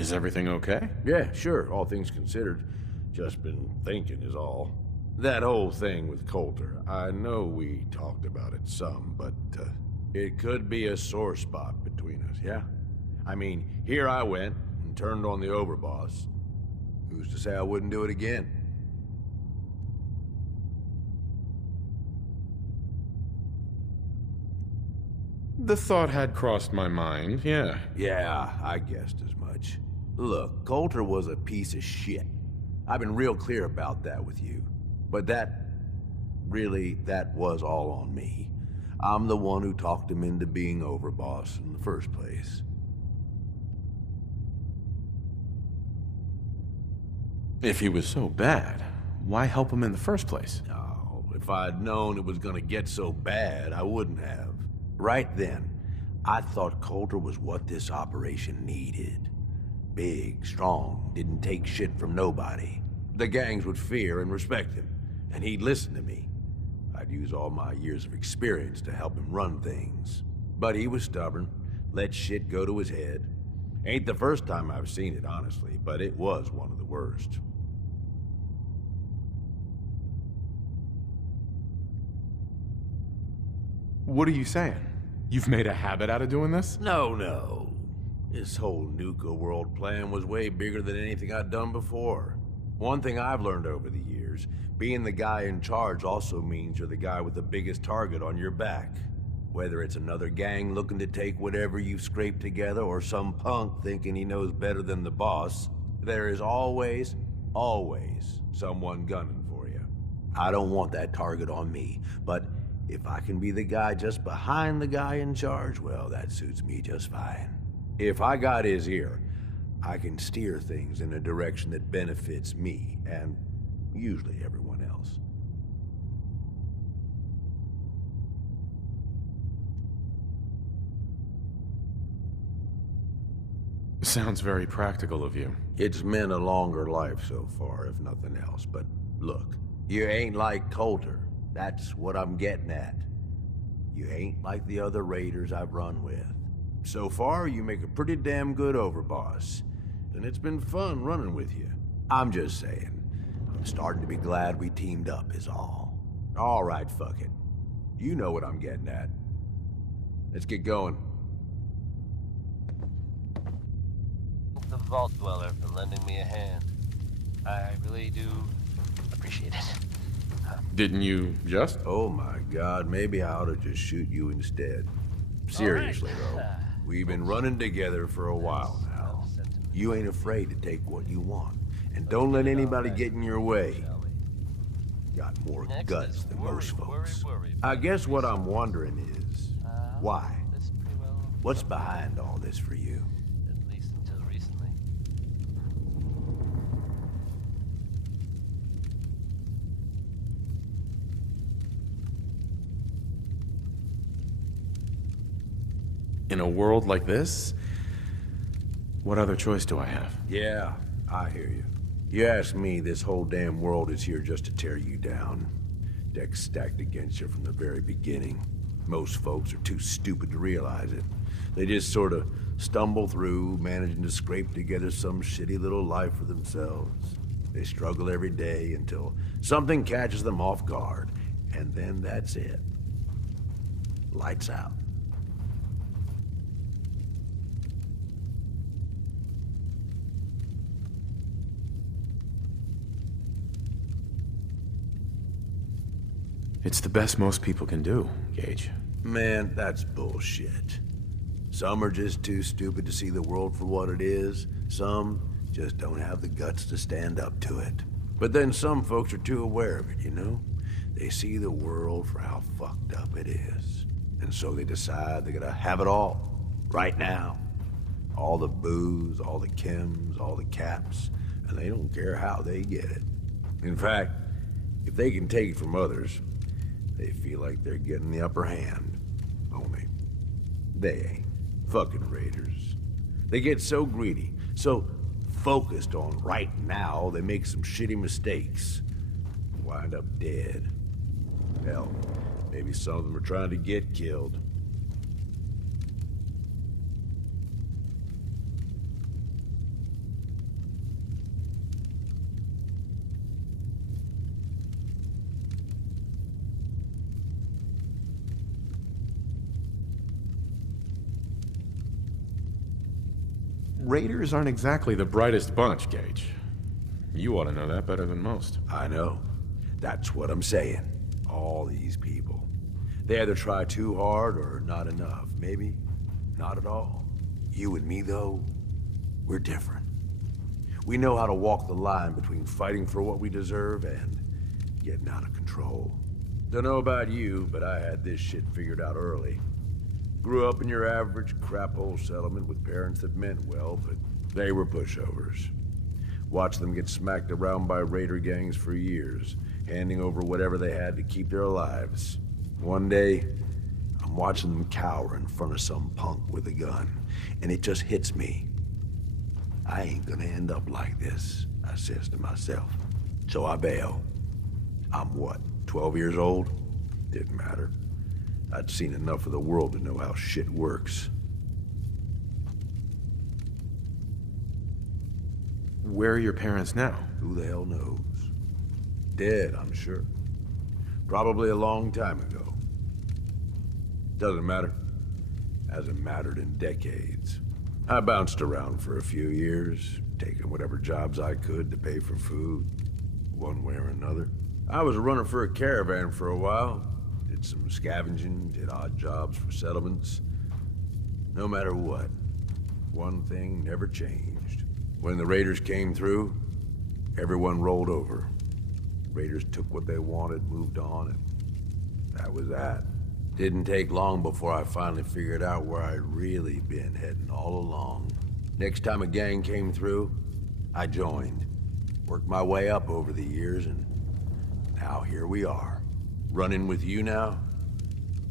Is everything okay? Yeah, sure, all things considered. Just been thinking is all. That whole thing with Coulter, I know we talked about it some, but it could be a sore spot between us, yeah? I mean, here I went and turned on the overboss. Who's to say I wouldn't do it again? The thought had crossed my mind, yeah. Yeah, I guessed as much. Look, Coulter was a piece of shit. I've been real clear about that with you. But that was all on me. I'm the one who talked him into being overboss in the first place. If he was so bad, why help him in the first place? Oh, if I'd known it was gonna get so bad, I wouldn't have. Right then, I thought Coulter was what this operation needed. Big, strong, didn't take shit from nobody. The gangs would fear and respect him, and he'd listen to me. I'd use all my years of experience to help him run things. But he was stubborn, let shit go to his head. Ain't the first time I've seen it, honestly, but it was one of the worst. What are you saying? You've made a habit out of doing this? No. This whole Nuka World plan was way bigger than anything I'd done before. One thing I've learned over the years, being the guy in charge also means you're the guy with the biggest target on your back. Whether it's another gang looking to take whatever you've scraped together or some punk thinking he knows better than the boss, there is always someone gunning for you. I don't want that target on me, but if I can be the guy just behind the guy in charge, well, that suits me just fine. If I got his ear, I can steer things in a direction that benefits me, and usually everyone else. Sounds very practical of you. It's meant a longer life so far, if nothing else, but look, you ain't like Coulter. That's what I'm getting at. You ain't like the other raiders I've run with. So far, you make a pretty damn good overboss, and it's been fun running with you. I'm just saying, I'm starting to be glad we teamed up is all. All right, fuck it. You know what I'm getting at. Let's get going. The Vault Dweller for lending me a hand. I really do appreciate it. Didn't you just? Oh my God, maybe I ought to just shoot you instead. Seriously, though. We've been running together for a while now. You ain't afraid to take what you want. And don't let anybody get in your way. Got more guts than most folks. I guess what I'm wondering is, why? What's behind all this for you? At least until recently. In a world like this, what other choice do I have? Yeah, I hear you. You ask me, this whole damn world is here just to tear you down. Decks stacked against you from the very beginning. Most folks are too stupid to realize it. They just sort of stumble through, managing to scrape together some shitty little life for themselves. They struggle every day until something catches them off guard, and then that's it. Lights out. It's the best most people can do, Gage. Man, that's bullshit. Some are just too stupid to see the world for what it is. Some just don't have the guts to stand up to it. But then some folks are too aware of it, you know? They see the world for how fucked up it is. And so they decide they're gonna have it all. Right now. All the booze, all the chems, all the caps. And they don't care how they get it. In fact, if they can take it from others, they feel like they're getting the upper hand. Only, they ain't. Fucking raiders. They get so greedy, so focused on right now, they make some shitty mistakes. Wind up dead. Hell, maybe some of them are trying to get killed. Raiders aren't exactly the brightest bunch, Gage. You ought to know that better than most. I know. That's what I'm saying. All these people. They either try too hard or not enough. Maybe not at all. You and me, though, we're different. We know how to walk the line between fighting for what we deserve and getting out of control. Don't know about you, but I had this shit figured out early. Grew up in your average crap-hole settlement with parents that meant well, but they were pushovers. Watched them get smacked around by raider gangs for years, handing over whatever they had to keep their lives. One day, I'm watching them cower in front of some punk with a gun, and it just hits me. I ain't gonna end up like this, I says to myself. So I bail. I'm what, 12 years old? Didn't matter. I'd seen enough of the world to know how shit works. Where are your parents now? Who the hell knows? Dead, I'm sure. Probably a long time ago. Doesn't matter. Hasn't mattered in decades. I bounced around for a few years, taking whatever jobs I could to pay for food, one way or another. I was a runner for a caravan for a while. Did some scavenging, did odd jobs for settlements. No matter what, one thing never changed. When the Raiders came through, everyone rolled over. Raiders took what they wanted, moved on, and that was that. Didn't take long before I finally figured out where I'd really been heading all along. Next time a gang came through, I joined. Worked my way up over the years, and now here we are. Running with you now?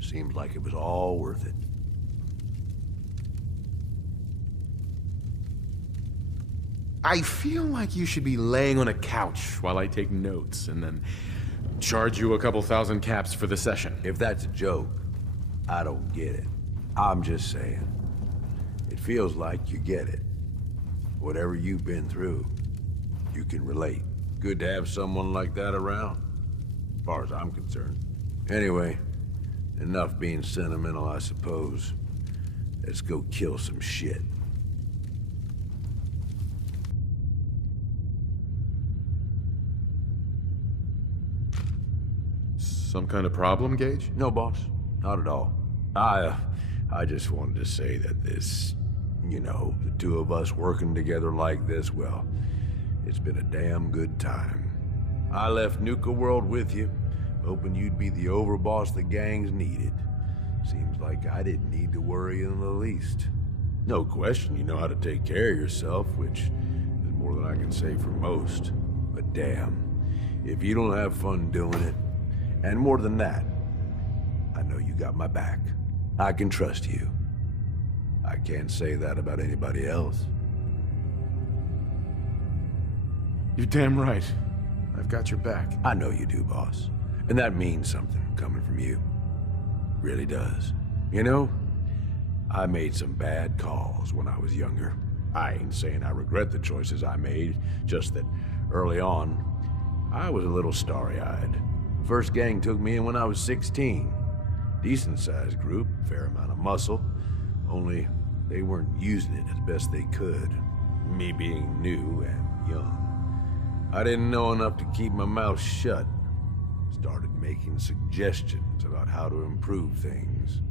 Seems like it was all worth it. I feel like you should be laying on a couch while I take notes and then charge you a couple thousand caps for the session. If that's a joke, I don't get it. I'm just saying. It feels like you get it. Whatever you've been through, you can relate. Good to have someone like that around, as far as I'm concerned. Anyway, enough being sentimental, I suppose. Let's go kill some shit. Some kind of problem, Gage? No, boss. Not at all. I just wanted to say that this, the two of us working together like this, well, it's been a damn good time. I left Nuka World with you, hoping you'd be the overboss the gangs needed. Seems like I didn't need to worry in the least. No question you know how to take care of yourself, which is more than I can say for most. But damn, if you don't have fun doing it, and more than that, I know you got my back. I can trust you. I can't say that about anybody else. You're damn right. I've got your back. I know you do, boss. And that means something coming from you. Really does. You know, I made some bad calls when I was younger. I ain't saying I regret the choices I made, just that early on, I was a little starry-eyed. First gang took me in when I was 16. Decent-sized group, fair amount of muscle. Only they weren't using it as best they could. Me being new and young. I didn't know enough to keep my mouth shut. Started making suggestions about how to improve things.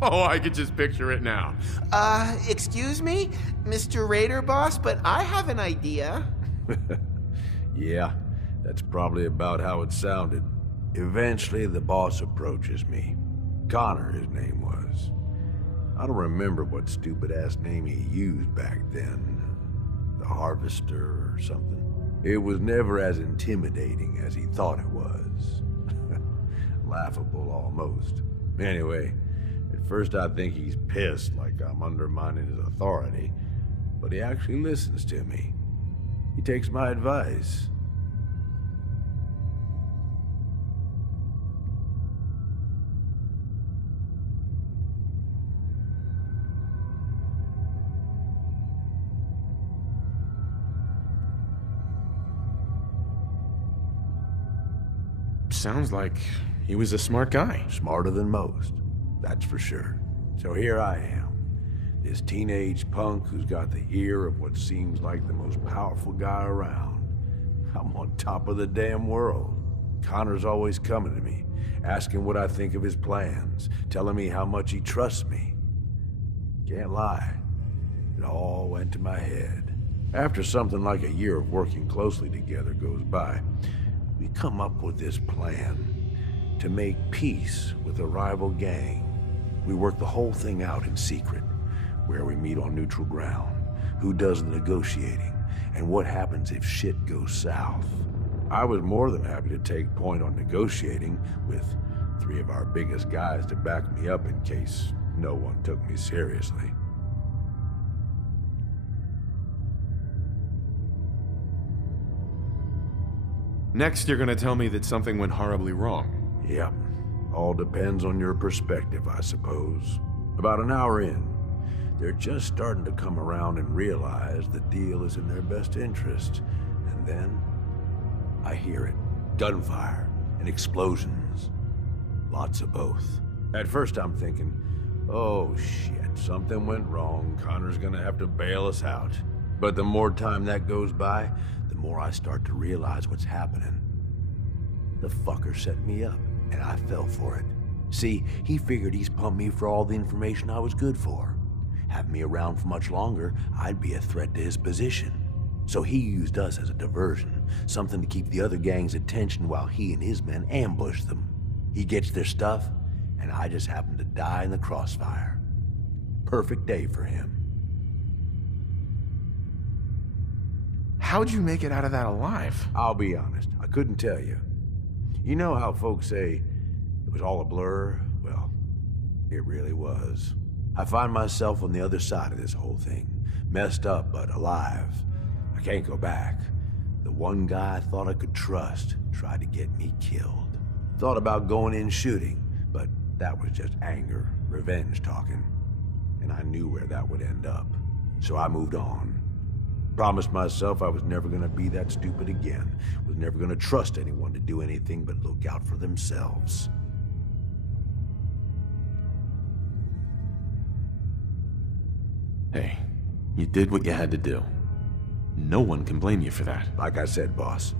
Oh, I could just picture it now. Excuse me, Mr. Raider Boss, but I have an idea. Yeah, that's probably about how it sounded. Eventually, the boss approaches me. Connor, his name was. I don't remember what stupid-ass name he used back then. The Harvester or something. It was never as intimidating as he thought it was. Laughable, almost. Anyway, at first I think he's pissed, like I'm undermining his authority. But he actually listens to me. He takes my advice. Sounds like he was a smart guy. Smarter than most, that's for sure. So here I am, this teenage punk who's got the ear of what seems like the most powerful guy around. I'm on top of the damn world. Connor's always coming to me, asking what I think of his plans, telling me how much he trusts me. Can't lie, it all went to my head. After something like a year of working closely together goes by, we come up with this plan to make peace with a rival gang. We work the whole thing out in secret, where we meet on neutral ground, who does the negotiating, and what happens if shit goes south. I was more than happy to take point on negotiating, with 3 of our biggest guys to back me up in case no one took me seriously. Next, you're gonna tell me that something went horribly wrong. Yep. All depends on your perspective, I suppose. About an hour in, they're just starting to come around and realize the deal is in their best interest. And then, I hear it. Gunfire and explosions. Lots of both. At first I'm thinking, oh shit, something went wrong. Connor's gonna have to bail us out. But the more time that goes by, the more I start to realize what's happening. The fucker set me up, and I fell for it. See, he figured he's pumped me for all the information I was good for. Have me around for much longer, I'd be a threat to his position. So he used us as a diversion, something to keep the other gang's attention while he and his men ambush them. He gets their stuff, and I just happen to die in the crossfire. Perfect day for him. How'd you make it out of that alive? I'll be honest, I couldn't tell you. You know how folks say it was all a blur? Well, it really was. I find myself on the other side of this whole thing. Messed up, but alive. I can't go back. The one guy I thought I could trust tried to get me killed. Thought about going in shooting, but that was just anger, revenge talking. And I knew where that would end up. So I moved on. Promised myself I was never gonna be that stupid again. Was never gonna trust anyone to do anything but look out for themselves. Hey, you did what you had to do. No one can blame you for that. Like I said, boss,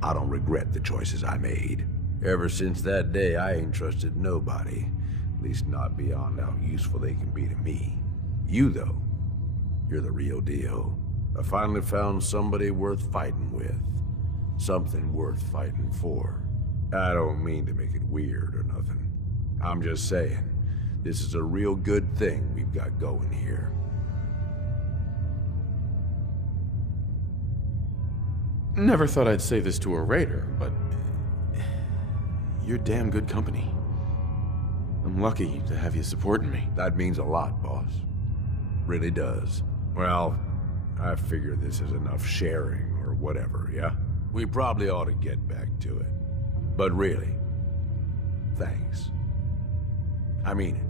I don't regret the choices I made. Ever since that day, I ain't trusted nobody. At least not beyond how useful they can be to me. You, though, you're the real deal. I finally found somebody worth fighting with. Something worth fighting for. I don't mean to make it weird or nothing. I'm just saying, this is a real good thing we've got going here. Never thought I'd say this to a raider, but you're damn good company. I'm lucky to have you supporting me. That means a lot, boss. Really does. Well, I figure this is enough sharing or whatever, yeah? We probably ought to get back to it. But really, thanks. I mean it.